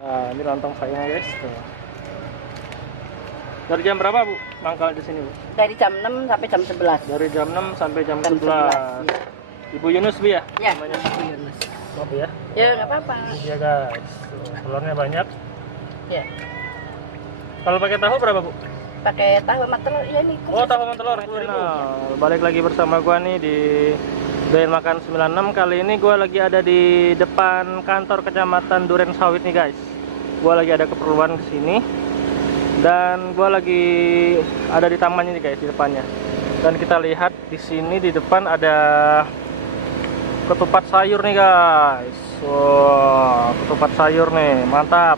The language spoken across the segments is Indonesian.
Nah, ini lontong saya guys. Tuh. Dari jam berapa Bu mangkal di sini Bu? Dari jam 6 sampai jam 11. Dari jam 6 sampai jam Jam 11. 11, ya. Ibu Yunus Bu ya? Ya, Namanya. Bu Yunus. Maaf ya. Ya, nggak apa-apa. Iya guys. Tuh, telurnya banyak. Ya, Kalau pakai tahu berapa Bu? pakai tahu sama telur. Ya nih. Oh, tahu sama telur 10.000. Balik lagi bersama gua nih di Doyan Makan 96. Kali ini gua lagi ada di depan kantor Kecamatan Duren Sawit nih guys. Gua lagi ada keperluan ke sini. Dan gua lagi ada di tamannya nih guys, di depannya. Dan kita lihat di sini di depan ada ketupat sayur nih guys. Wow, ketupat sayur nih, mantap.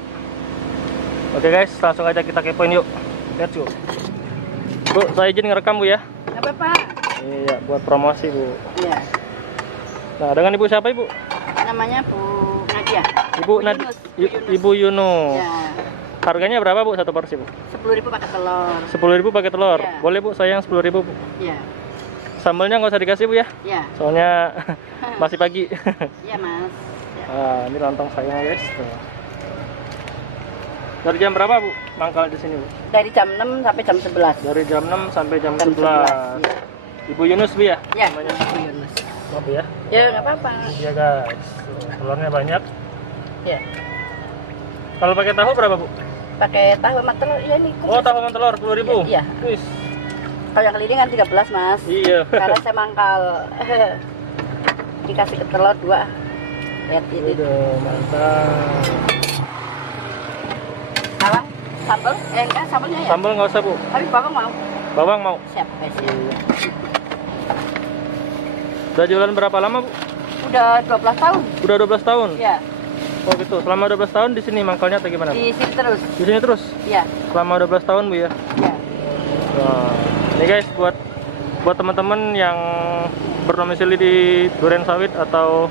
Oke guys, langsung aja kita kepoin yuk. Let's go. Bu, saya izin ngerekam Bu ya. Nggak apa-apa. Iya, buat promosi Bu. Ya, Nah, dengan Ibu siapa Ibu? namanya Bu Nadia. Ibu Yunus. Ibu Yunus. Ya, Harganya berapa Bu satu porsi Bu? 10.000 pakai telur. 10.000 pakai telur. Iya. Boleh Bu, saya yang 10.000 Bu. Ya, Sambelnya nggak usah dikasih Bu ya. ya, Soalnya masih pagi. ya Mas. Ya. Nah, ini lontong saya guys. Tuh. Dari jam berapa Bu mangkal di sini Bu? Dari jam 6 sampai jam 11. Dari jam 6 sampai jam Jam 11. 11, ya. Ibu Yunus Bu ya? Ya, Namanya. Bu Yunus. Maaf ya. Ya, nggak apa-apa. Iya guys. Tuh, telurnya banyak. Ya, Kalau pakai tahu berapa Bu? pakai tahu sama telur. Ya nih. Oh, tahu sama telur 10.000. Iya. Wis. Kalau yang keliling kan 13 Mas. Iya. Karena saya mangkal. Dikasih ke telur 2. Lihat ini. Udah mantap. Bawang, sambal, enggak sambalnya ya. Sambal nggak usah Bu. Tapi bawang mau. Bawang mau. Siap, siap. Udah jualan berapa lama Bu? Udah 12 tahun. Udah 12 tahun. Ya, Oh gitu. Selama 12 tahun di sini mangkalnya atau gimana? di sini terus. Di sini terus. Ya, Selama 12 tahun Bu ya. ya. Nah, ini guys buat teman-teman yang berdomisili di Duren Sawit atau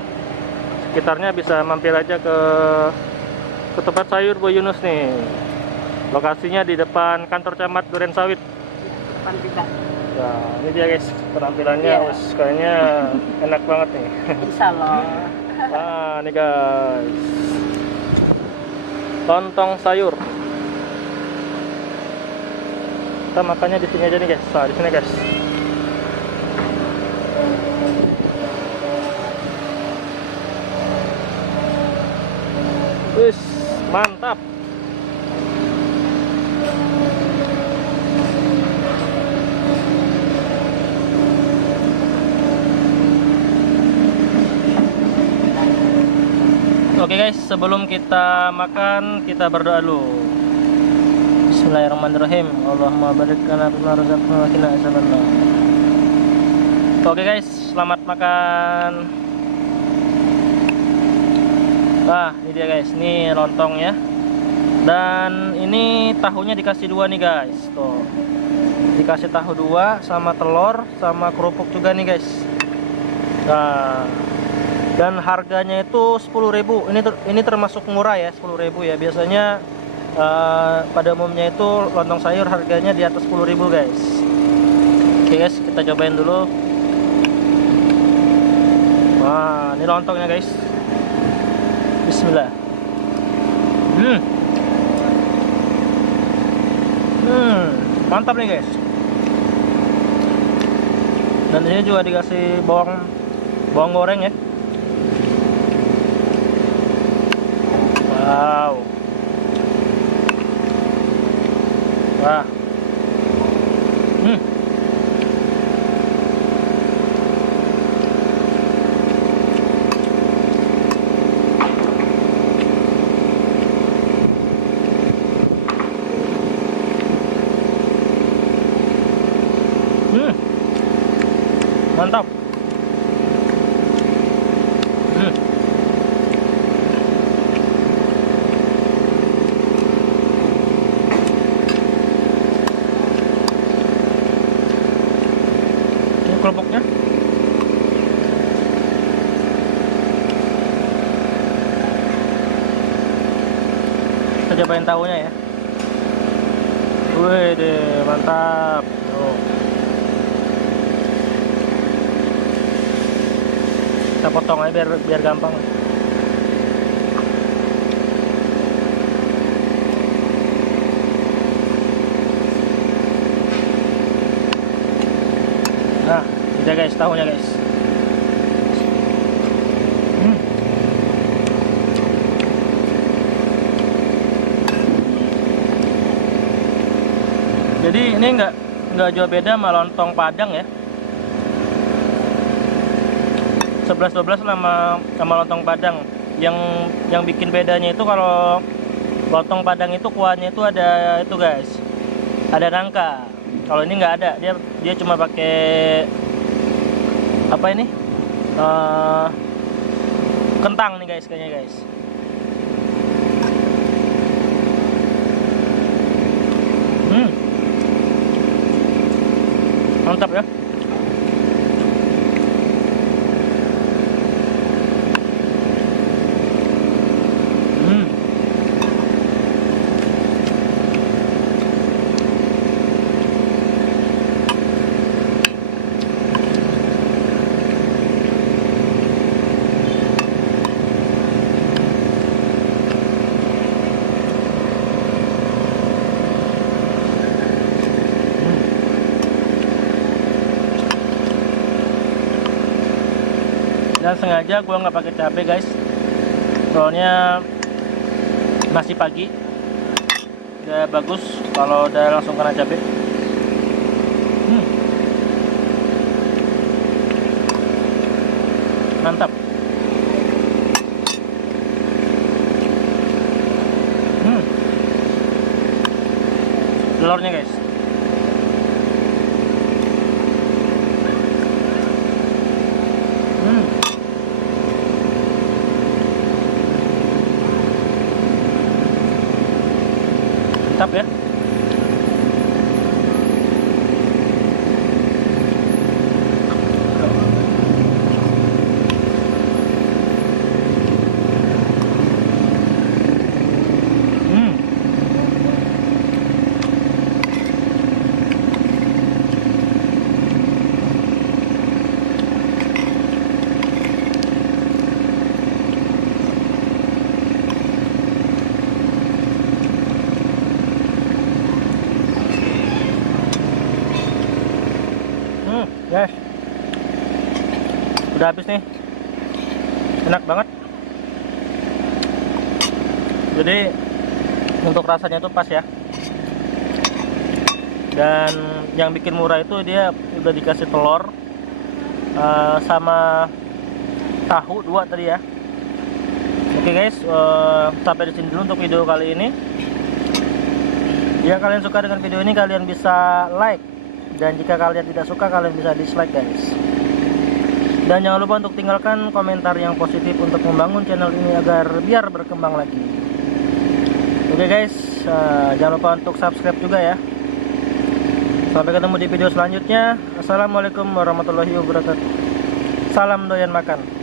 sekitarnya bisa mampir aja ke ketupat sayur Bu Yunus nih. Lokasinya di depan kantor camat Duren Sawit. Depan juga. Nah, ini dia guys penampilannya, Iya. wes kayaknya enak banget nih. Insya Allah. Nah, ini guys. Lontong sayur. Kita makannya di sini aja nih guys. Nah, di sini guys. Wis, mantap. Oke guys, sebelum kita makan, kita berdoa dulu. Bismillahirrahmanirrahim. Allahumma barik lana fima razaqtana wa qina azabannar. Oke guys, selamat makan. Nah, ini dia guys, ini lontongnya. Dan ini tahunya dikasih 2 nih guys. Tuh. Dikasih tahu 2 sama telur sama kerupuk juga nih guys. Nah, dan harganya itu 10.000. Ini termasuk murah ya, 10.000 ya. Biasanya pada umumnya itu lontong sayur harganya di atas 10.000 guys. Oke guys, kita cobain dulu. Wah, ini lontongnya guys. Bismillah. Mantap nih guys. Dan ini juga dikasih bawang goreng ya. Wow. Wah. Mantap. Ini kerupuknya. Kita cobain tahunya ya. Wih deh, mantap. Tuh. Kita potong aja biar gampang. Nah, ini guys tahunya guys. Jadi ini nggak jauh beda sama lontong Padang ya. 11-12 sama lontong Padang. Yang bikin bedanya itu kalau lontong Padang itu kuahnya itu ada itu guys. Ada nangka. Kalau ini nggak ada. Dia cuma pakai apa ini? Kentang nih guys kayaknya guys. Mantap ya. Dan sengaja gua nggak pakai cabai guys, soalnya masih pagi, udah bagus kalau udah langsung kena cabai. Mantap. Telurnya guys. Mantap ya. Guys, udah habis nih, enak banget. Jadi untuk rasanya tuh pas ya. Dan yang bikin murah itu dia udah dikasih telur sama tahu 2 tadi ya. Oke guys, sampai di sini dulu untuk video kali ini. Jika kalian suka dengan video ini, kalian bisa like. Dan jika kalian tidak suka, kalian bisa dislike guys. Dan jangan lupa untuk tinggalkan komentar yang positif untuk membangun channel ini agar biar berkembang lagi. Oke guys, jangan lupa untuk subscribe juga ya. Sampai ketemu di video selanjutnya. Assalamualaikum warahmatullahi wabarakatuh. Salam doyan makan.